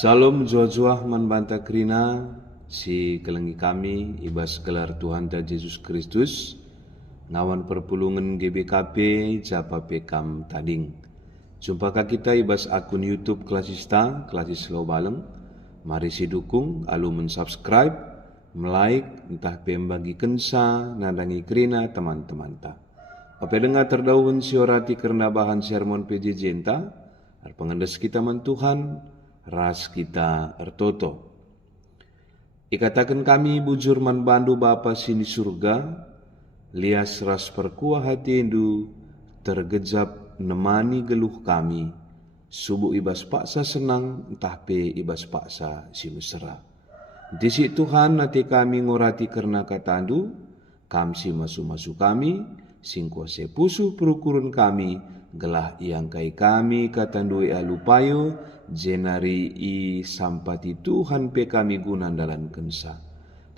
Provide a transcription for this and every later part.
Salam jua-jua manbanta krina si kelengi kami ibas gelar Tuhan dan Yesus Kristus ngawan perpulungan GBKP japa pekam tading. Jumpakah kita ibas akun YouTube Klasista Slow Baleng. Mari si dukung alu mensubscribe, melike, entah pembagi kensa nadangi krina teman-teman ta. Apa dengar terdahun siorati karena bahan sermon PJ Jenta, pengendes kita man Tuhan, ras kita ertoto. Ikatakan kami bujur man bandu Bapa sini surga, lias ras perkuah hati indu, tergejap nemani geluh kami, subuh ibas paksa senang, entah pe ibas paksa si mesra. Disi Tuhan hati kami ngorati karena katandu, kam si masu-masu kami, sing kuasa pusuh perukurun kami, gelah yang kai kami katandui alupayo, jenari i sampati Tuhan pe kami gunandalan kensa.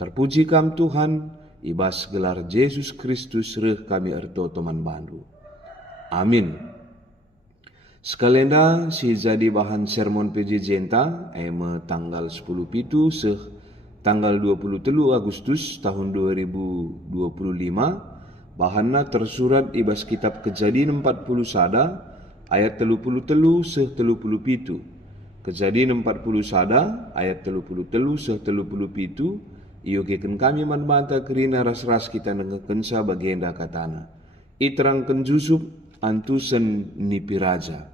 Terpuji kam Tuhan, ibas gelar Yesus Kristus reh kami erto teman bandu. Amin. Sekalenda si jadi bahan sermon PJ Jenta, tanggal 10 pitu seh tanggal 23 Agustus tahun 2025, bahanna tersurat ibas kitab Kejadian 40 sada ayat 33 seh 37. Kejadian 40 sada ayat 33 seh 37 iogekan kami manbanta kerina ras-ras kita nengekensa bagenda katana. Iterangken Yusuf antusen nipi raja.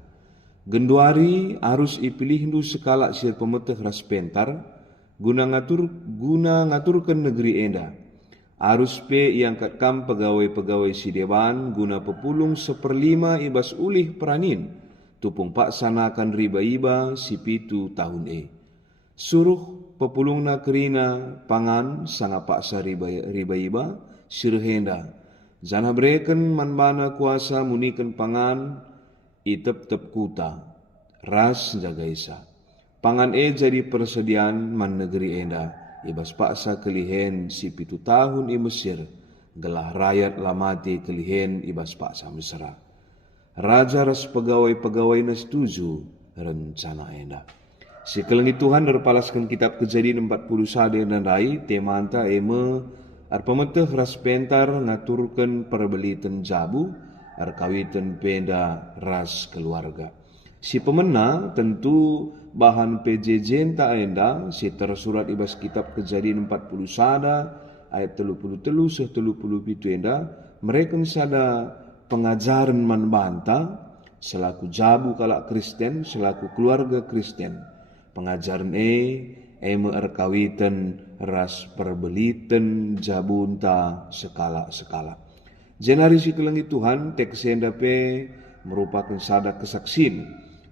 Genduari harus ipilih hindu sekala sir pemeteh ras pentar guna ngaturkan negeri enda. Arus pe yang kam pegawai-pegawai si dewan guna pepulung 1/5 ibas ulih peranin tupung paksanakan riba-iba si pitu tahun suruh pepulungna kerina pangan sanga paksa riba-iba sirhenda jana breken manbana kuasa munikan pangan itep-tep kuta ras jaga isa pangan jadi persediaan man negeri enda ibas paksa kelihen si pitu tahun i Mesir, gelah rakyat lamati kelihen ibas paksa mesra. Raja ras pegawai-pegawai na setuju rencana enda. Si kelengi Tuhan derpalaskan kitab Kejadian 40 sade dan rai, temanta pemeteh ras pentar ngaturkan perbelitan jabu, kawitan penda ras keluarga. Si pemena tentu bahan PJ Jenta enda si tersurat ibas kitab Kejadian 40 sada ayat 33 seh 37 enda mereka sada pengajaran manbanta selaku jabu kalak Kristen selaku keluarga Kristen pengajaran erkawitan ras perbelitan jabunta sekala jenari si kelengi Tuhan teks enda pe merupakan sada kesaksin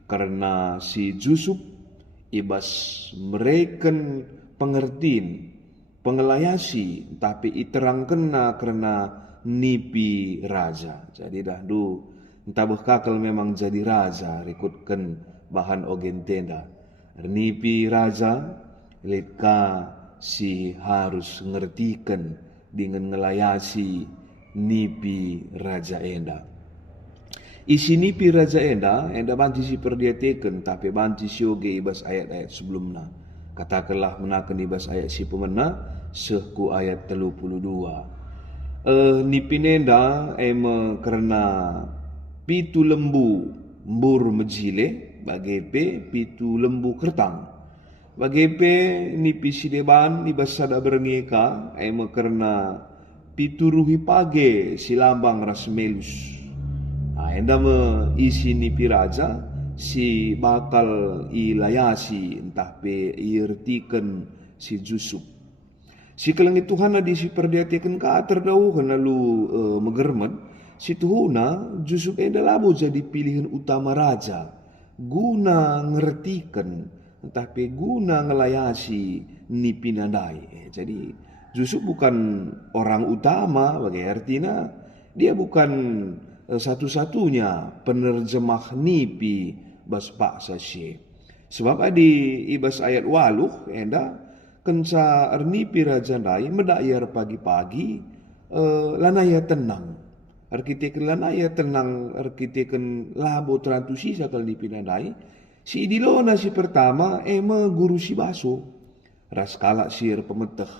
karena si Yusuf ibas mereken pengertiin pengelayasi tapi iterangkena karena nipi raja. Jadi dahdu entah bekakal memang jadi raja rekutkan bahan ogen tenda. Nipi raja leka si harus ngertikan dengan ngelayasi nipi raja enda. Isi nipi raja enda banti si perdiateken tapi banti si oge ibas ayat-ayat sebelumnya. Katakanlah menakan ibas ayat si pemena sehku ayat 32. Nipi nenda karena pitu lembu mbur mejile bagepe pitu lembu kertang. Bagepe nipi si deban ibas sada berngeka karena pitu ruhi page si lambang ras melus. Enda isi nipi raja si bakal ilayasi entah pe irtikan si Yusuf. Si kelengi Tuhan di si perdiatikan ka terdauhan lalu megermet si Tuhuna Yusuf enda labu jadi pilihan utama raja guna ngertikan entah pe guna ngelayasi nipi nandai. Jadi Yusuf bukan orang utama bagi artinya dia bukan satu-satunya penerjemah nipi bas paksa sy. Sebab adi ibas ayat waluh enda kenca ernipi raja rai medayar pagi-pagi lanaya tenang. Arkitek lanaya tenang arkitek labo trantusi sakal nipi nandai Si idilona si pertama ema guru si baso. Raskala sir pemeteh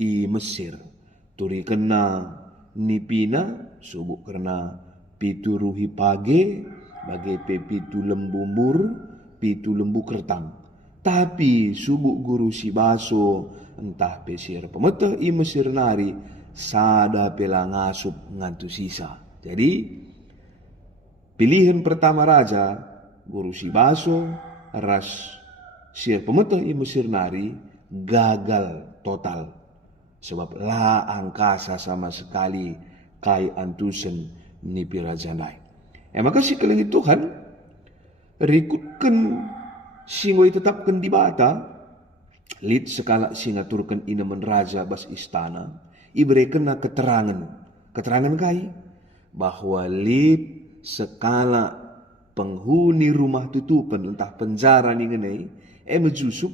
i Mesir. Turi kena nipina subuk karena pitu ruhi page bagai pitu lembu mur pitu lembu kertang. Tapi subuk guru si baso entah pesir pemeteh i Mesir nari sada pela ngasup ngantu sisa. Jadi pilihan pertama raja guru si baso ras sir pemeteh i Mesir nari gagal total. Sebab la angkasa sama sekali kai antusen ni pirajanai. Maka si kelengi Tuhan rikutkan singoi tetapkan di bata lid sekala singaturkan inaman raja bas istana ibreken na keterangan kai bahwa lid sekala penghuni rumah tutupan entah penjara ni ngenai mejusup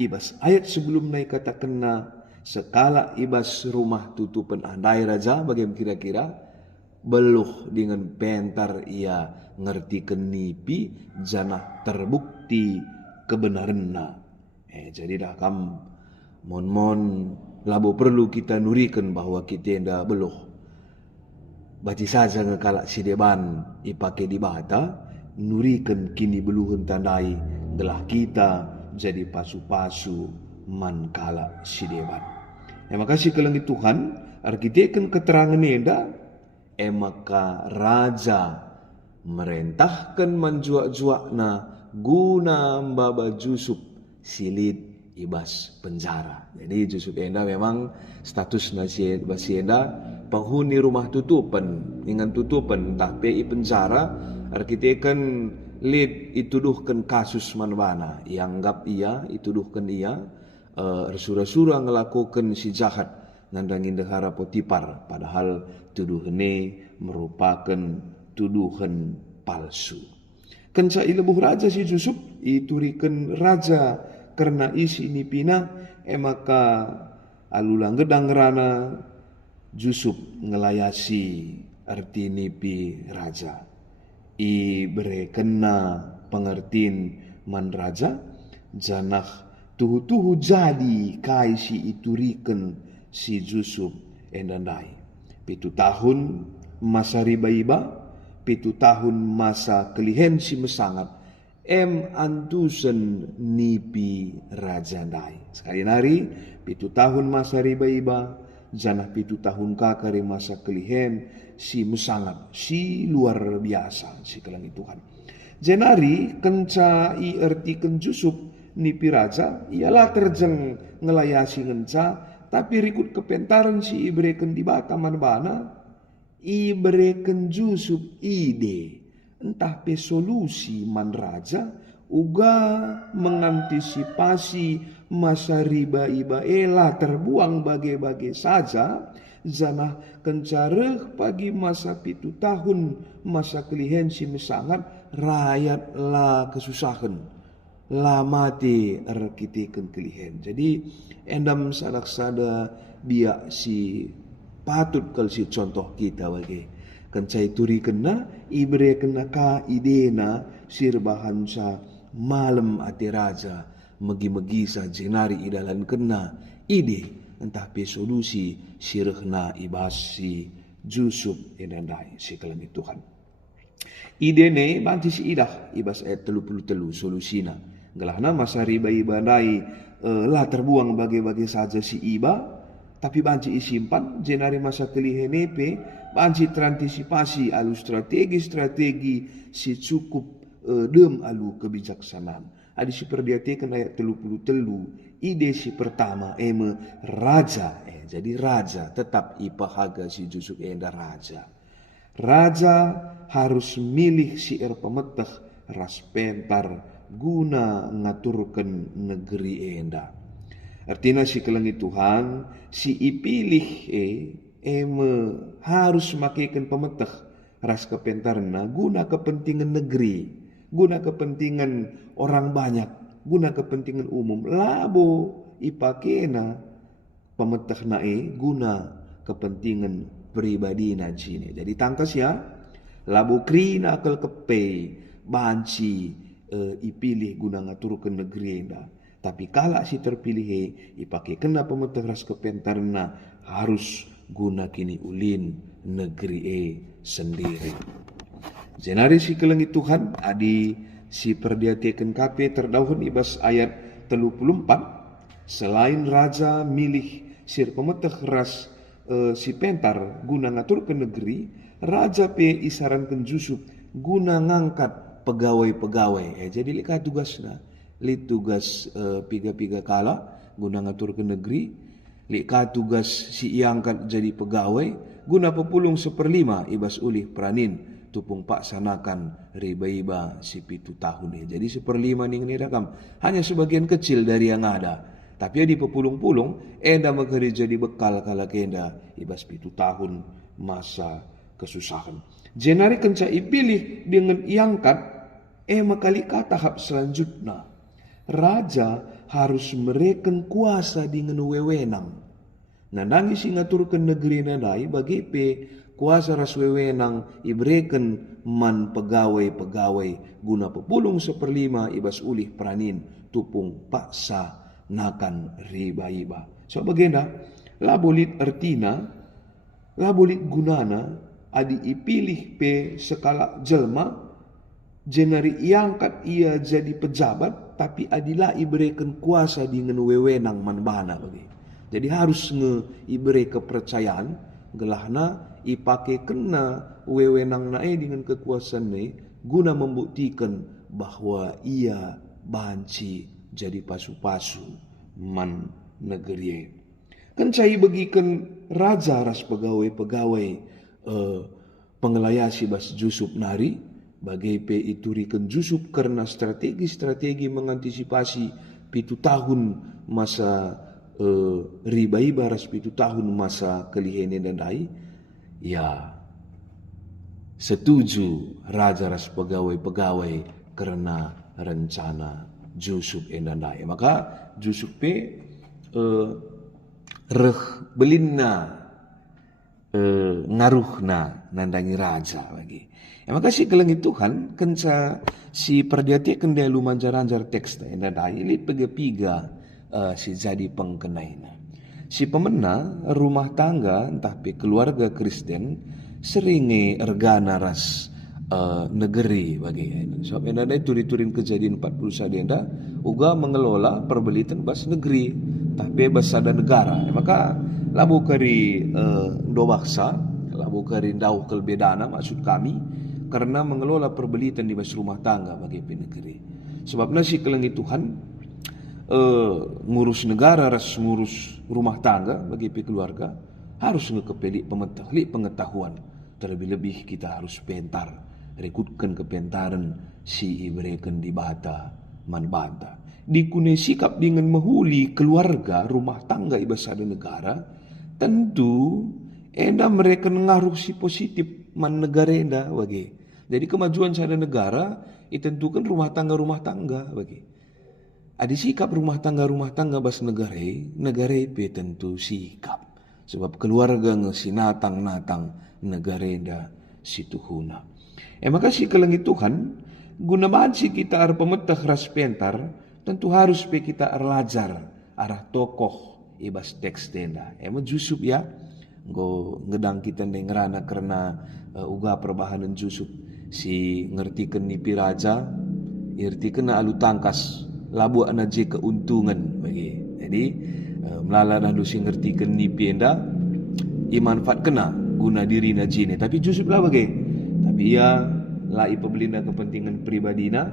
ibas ayat sebelum naik kata kena sekala ibas rumah tutupan andai raja bagaimana kira-kira beluh dengan pentar ia ngerti kenipi janah terbukti kebenaranna. Jadi dah kam mon labo perlu kita nurikan bahwa kita nda beluh. Baci saja ngekalak si deban ipake di bata nurikan kini beluhun tandai gelah kita jadi pasu-pasu man kala si deban. Makasih kelengi Tuhan arkiteken keterangan enda maka raja merentahkan manjuak-juakna guna mbaba Jusup silid ibas penjara. Jadi Jusup enda memang status nasi enda penghuni rumah tutupan dengan tutupan entah PI penjara arkiteken lid ituduhkan kasus manbana yang anggap ia ituduhkan ia sura-sura ngelakukan si jahat nandangin dehara Potipar padahal tuduhan ini merupakan tuduhan palsu. Kenca ilebuh raja si Jusup iturikan raja karena isi ini pina maka alulang gedang rana Jusup ngelayasi arti nipi raja i berekena pengertiin man raja janah tuhu-tuhu jadi kai si iturikan si Jusup endandai. 7 tahun masa riba-iba, 7 tahun masa kelihen si mesangat, antusen nipi raja dai. Sekali nari, 7 tahun masa riba-iba, janah 7 tahun kakari masa kelihen si mesangat, si luar biasa si kelangi Tuhan. Jenari kenca i ertiken Jusup nipi raja ialah terjeng ngelayasi ngenca tapi rikut kepentaran si ibreken di bata manbana ibreken Jusup ide entah pe solusi man raja uga mengantisipasi masa riba-iba terbuang bagai-bagai saja zanah kencareh pagi masa 7 tahun masa kelihen si mesangat rakyat la kesusahan la mati arkiteken kelihen. Jadi endam sadak sada biak si patut kal si contoh kita bagi kencai turi kena ibre kena ka idena sirbahan sa malam ati raja megi-megi sa jenari idalan kena ide entah pe solusi sirhna ibasi Jusup endandai si kalami Tuhan. Ide ne banti si idah ibas ayat 33 solusina. Gelahna masa riba-iba nai lah terbuang bagai-bagai saja si iba tapi banci isimpan jenari masa kelihenepe banci terantisipasi alu strategi si cukup dem alu kebijaksanaan. Adi si perdiatekan ayat 33 ide si pertama raja jadi raja tetap ipahaga si Jusup enda raja. Raja harus milih si pemeteh ras pentar guna ngaturkan negeri enda. Artinya si kelengi Tuhan si ipilih harus makaikan pemeteh ras kepentarna guna kepentingan negeri, guna kepentingan orang banyak, guna kepentingan umum. Labo ipakena pemeteh nae guna kepentingan pribadi najine. Jadi tangkas ya, labo krina akal kepe banci ipilih guna ngaturkan negeri enda. Tapi kala si terpilih ipake kena pemetah ras kepentarna harus guna kini ulin negeri sendiri. Jenari si kelengi Tuhan adi si perdiatikan kape terdahun ibas ayat 34 selain raja milih sir pemetah ras si pentar guna ngatur ke negeri, raja pe isarankan Yusuf guna ngangkat pegawai-pegawai. Jadi lika tugasna, tugas piga-piga kala guna ngatur ke negeri, lika tugas si iangkat jadi pegawai guna pepulung 1/5 ibas ulih peranin tupung pak sanakan riba-iba si 7 tahun. Jadi 1/5 ning nidakam hanya sebagian kecil dari yang ada. Tapi di pepulung-pulung enda magari jadi bekal kala kenda ibas 7 tahun masa kesusahan. Jenari kenca ipilih dengan iangkat makali tahap selanjutnya. Raja harus mereken kuasa dengan wewenang. Nandangi singaturkan negeri nadai bagi pe kuasa ras wewenang ibreken man pegawai-pegawai guna pepulung 1/5 ibas ulih peranin tupung paksa nakan riba-iba. So bagenda labolit artina, labolit gunana adi ipilih pe sekala jelma jenari iangkat ia jadi pejabat tapi adilah iberikan kuasa dengan wewenang manbana bagi. Jadi harus iberi kepercayaan gelahna ipake kena wewenang nae dengan kekuasaan nae guna membuktikan bahwa ia banci jadi pasu-pasu man negeri. Kencai bagikan raja ras pegawai-pegawai pengelayasi bas Yusuf nari bagai pe iturikan Yusuf karena strategi mengantisipasi 7 tahun masa riba-iba ras 7 tahun masa kelihene dan dai. Ya setuju raja ras pegawai-pegawai karena rencana Yusuf endandai. Maka Yusuf pe reh belinna ngaruhna nandangi raja lagi. Maka si kelengi Tuhan kenca si perdiati kendai lumanjar-anjar teks endandai li pega-piga si jadi pengkenaina. Si pemena rumah tangga entah pe keluarga Kristen seringe ergana ras negeri bagi. Sebab enda turi-turin kejadian 40 sadenda uga mengelola perbelitan bas negeri tapi bas sada negara. Maka labu kari do baksa, labu kari ndau kelbedana maksud kami karena mengelola perbelitan di bas rumah tangga bagi negeri. Sebab nasi kelengi Tuhan ngurus negara ras ngurus rumah tangga bagi keluarga harus ngekepeli pengetahuan. Terlebih-lebih kita harus pentar rekrutkan kepentaran si ibrekan di bata man banta. Dikune sikap dengan menghuli keluarga rumah tangga ibasada negara tentu enda mereka ngaruh si positif man negara enda bagi. Jadi kemajuan sada negara ditentukan rumah tangga bagi. Ada sikap rumah tangga bas negara pe tentu sikap. Sebab keluarga sinatang-natang negara enda situhuna. Maka si kelengi Tuhan guna bansi kita ar pemetah ras pentar tentu harus pe kita arlajar arah tokoh ibas teks tenda. Yusuf ya ngedang kita ngerana karena uga perbahanan Yusuf si ngertikan nipi raja ngertikan alu tangkas labu anaje keuntungan bagi. Jadi melala nalu si ngertikan nipi enda imanfaat kena guna diri najine. Tapi Yusuf lah bagi. Tapi ia lah ipebelina kepentingan pribadina,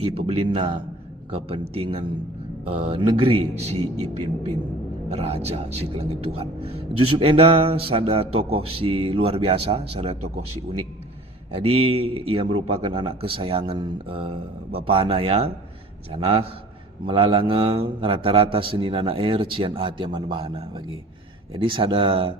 ipebelina kepentingan negeri si ipimpin raja si kelengi Tuhan. Yusuf enda sada tokoh si luar biasa, sada tokoh si unik. Jadi ia merupakan anak kesayangan bapana ya. Janah melalanga rata-rata seninana cian ati manbana bagi. Jadi sada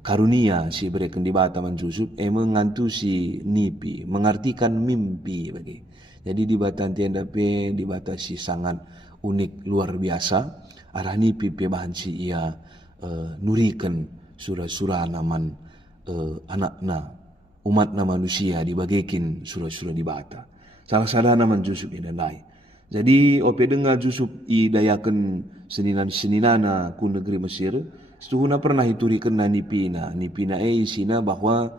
karunia si berikan di bata man Yusuf mengantu si nipi mengartikan mimpi bagi. Jadi di bata tienda pe di bata si sangat unik luar biasa arah nipi pe bahan si ia nurikan surah-surah naman anakna umatna manusia dibagikin surah-surah di bata. Salah sadana man Jusup inandai. Jadi ope dengar Jusup idayakan seninana ku negeri Mesir, setuhuna pernah iturikan na nipina isina bahwa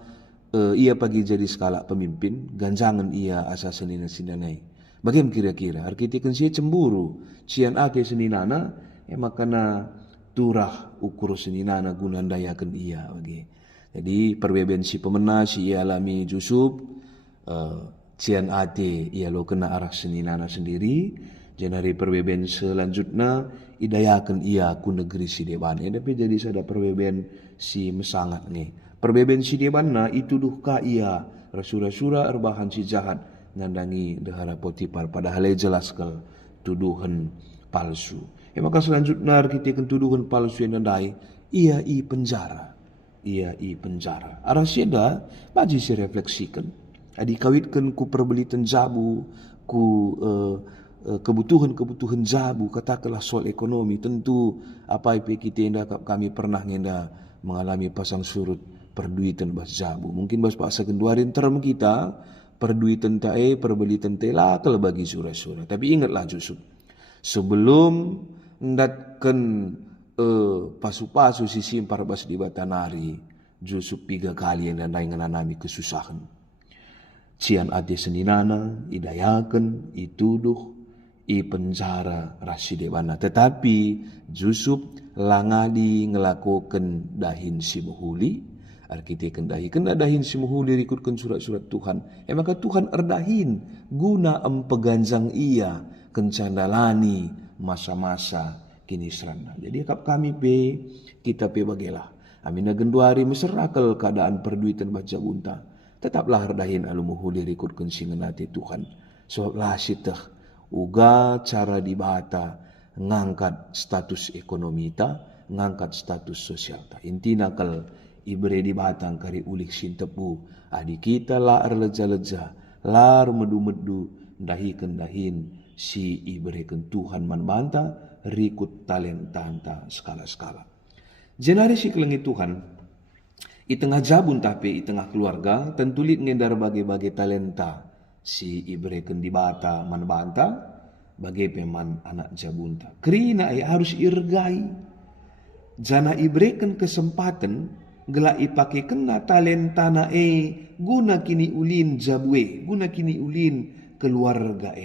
ia pagi jadi skala pemimpin, ganjangan ia asa senina-seninanai. Bagaimana kira-kira? Arkitekan sia cemburu, cian ake seninana, makana turah ukur seninana gunandayakan ia bagi. Jadi perbeben si pemenang si ia alami Jusup, cian ate ia lo kena arah seninana sendiri, jenari perbeben selanjutnya idayakan ia ku negeri si deban. Tapi jadi sada perbeben si mesangat ni. Perbeben si deban na itu duhka ia rasura-sura erbahan si jahat nandangi dahara Potifar padahal jelas ke tuduhan palsu. Maka selanjutnya kita akan tuduhan palsu yang nandai ia i penjara. Ia i penjara. Arah siada baji si refleksikan. Adi kawitkan ku perbelitan jabu, ku kebutuhan jabu, katakanlah soal ekonomi. Tentu apa IP kita yang kami pernah ngenda mengalami pasang surut perduitan bas jabu. Mungkin bas paksa kenduarin term kita, perduitan tae, perbelitan tela kalau bagi surah-surah. Tapi ingatlah Jusuf, sebelum ndatkan pasu-pasu si simpar bas di Batanari, Jusuf 3 kali yang nganami kesusahan. Cian ade seninana, idayakan, ituduh, i penjara rasi dewana. Tetapi Jusuf langadi ngelakukan dahin si muhuli, arkitekan dahi. Kena dahin si muhuli rikutkan surat-surat Tuhan. Maka Tuhan erdahin guna empeganjang ia kencandalani masa-masa kini serana. Jadi kami kita bagelah. Amin genduari meserakal keadaan perduitan baca bunta. Tetaplah hardahin alumuhuli rikutkan singenati Tuhan. Sebab lah sitah uga cara dibata ngangkat status ekonomi ta, ngangkat status sosial ta. Intina kal ibre dibatang kari ulik sintepu adi kita lar leja-leja, lar medu-medu dahin si ibreken Tuhan manbanta rikut talenta skala-skala. Jenari si kelengi Tuhan i tengah jabun tapi i tengah keluarga tentulit ngendar bagai-bagai talenta si ibreken dibata manbanta bagai peman anak jabunta. Kerina harus irgai jana ibreken kesempatan gela ipake kena talenta na guna kini ulin jabue, guna kini ulin keluarga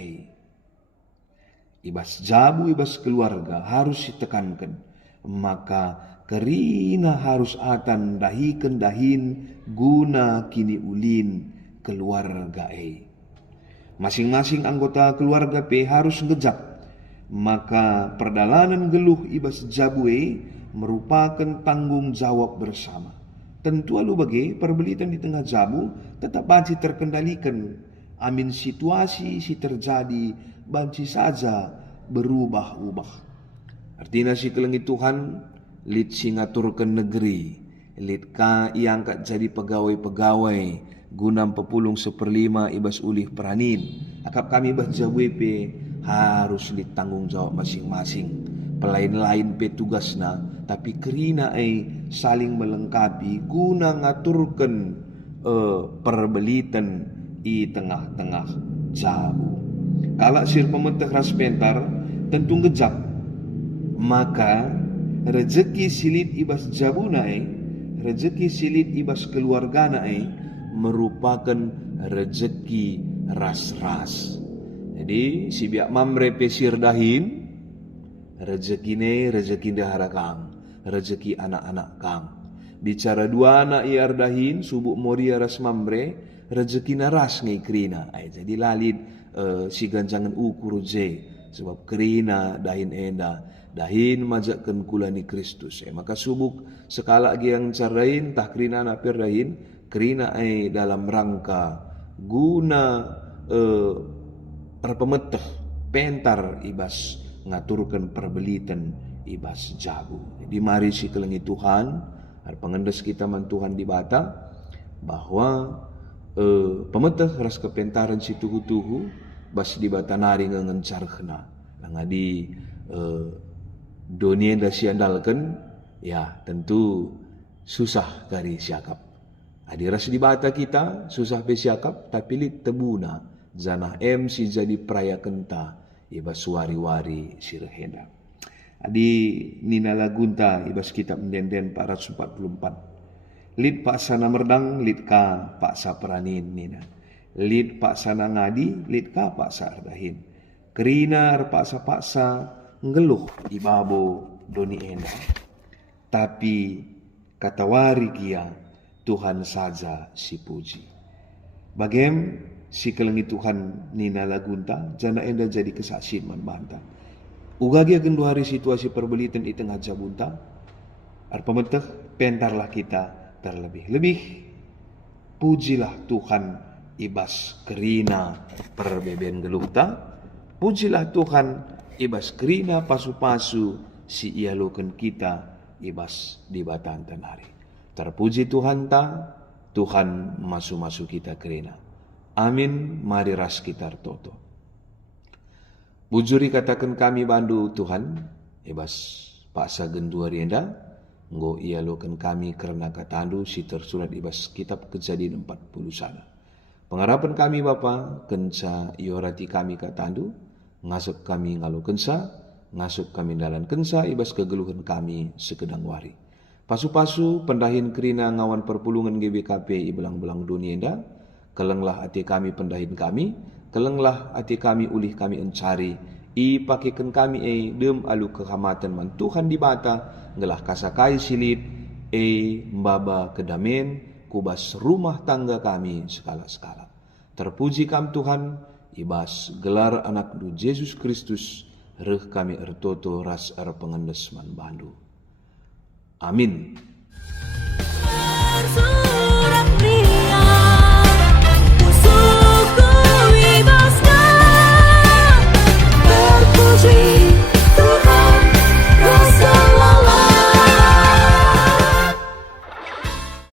ibas jabu ibas keluarga harus ditekankan. Maka kerina harus atan dahin guna kini ulin keluarga masing-masing anggota keluarga harus ngejak. Maka perdalanan geluh ibas jabue merupakan tanggung jawab bersama. Tentu alu bagi perbelitan di tengah jabu tetap banci terkendalikan. Amin situasi si terjadi banci saja berubah-ubah. Artinya si kelengi Tuhan lid singaturkan negeri, lid ka iangkat jadi pegawai-pegawai gunam pepulung 1/5 ibas ulih peranin. Akap kami ibas jawab harus lid tanggung jawab masing-masing. Pelain-lain tugasna, tapi kerina saling melengkapi guna ngaturkan perbelitan i tengah-tengah jabu. Kalau sir pemeteh ras pentar tentu ngejak. Maka rezeki silit ibas jabu rezeki silit ibas keluarga merupakan rezeki ras-ras. Jadi si biak mamre pesir dahin rezeki dahara kang, rezeki anak-anak kang. Bicara 2 anak iar dahin subuk moria ras mamre rezeki naras ngai krina. Jadi lalid si ganjangan ukur sebab krina dahin enda dahin majakkan kulani Kristus. Maka subuk sekala lagi yang carain tah krina na perdahin krina dalam rangka guna perpemeteh pentar ibas ngaturkan perbelitan ibas jabu. Jadi mari si kelengi Tuhan pengendes kita man Tuhan dibata bahwa pemeteh ras kepentaran si tuhu-tuhu bas dibata nari ngencar kena ngadi dunia dah siandalkan ya tentu susah dari siakap. Adi ras dibata kita susah be siakap tapi lit tebuna Zanah si jadi peraya kenta ibas wari-wari sirhenda. Adi nina lagunta ibas kitab menden 444. Lid pak sana merdang, lid ka pak sa peranin nina. Lid pak sana ngadi, lid ka pak sa ardahin. Kerina paksa ngeluh ibabo doni enda. Tapi kata wari kia Tuhan saja si puji. Bagem si kelengi Tuhan nina lagunta jana enda jadi kesaksian man banta. Ugagi agen 2 hari situasi perbelitan di tengah jabunta. Arpamenteh pentarlah kita terlebih-lebih. Pujilah Tuhan ibas kerina perbeben gelukta. Pujilah Tuhan ibas kerina pasu-pasu si ialoken kita ibas di batan tanari. Terpuji Tuhan ta, Tuhan masu-masu kita kerina. Amin, mari ras kita toto. Bujuri katakan kami bandu Tuhan, ibas paksa gendua rienda, nggo ialoken kami karena katandu si tersurat ibas kitab Kejadian 40 sana. Pengharapan kami Bapa, kenca iorati kami katandu, ngasup kami ngalu kensa, ngasup kami dalam kensa ibas kegeluhan kami sekedang wari. Pasu-pasu pendahin kerina ngawan perpulungan GBKP ibelang-belang dunia enda, kelenglah hati kami pendahin kami, kelenglah hati kami ulih kami encari, pakikan kami dem alu kehamatan man Tuhan di bata, ngelah kasakai silit, mbaba kedamen, kubas rumah tangga kami skala-skala. Terpuji kam Tuhan, ibas gelar anak du Yesus Kristus, reh kami ertoto ras pengendes man bandu. Amin.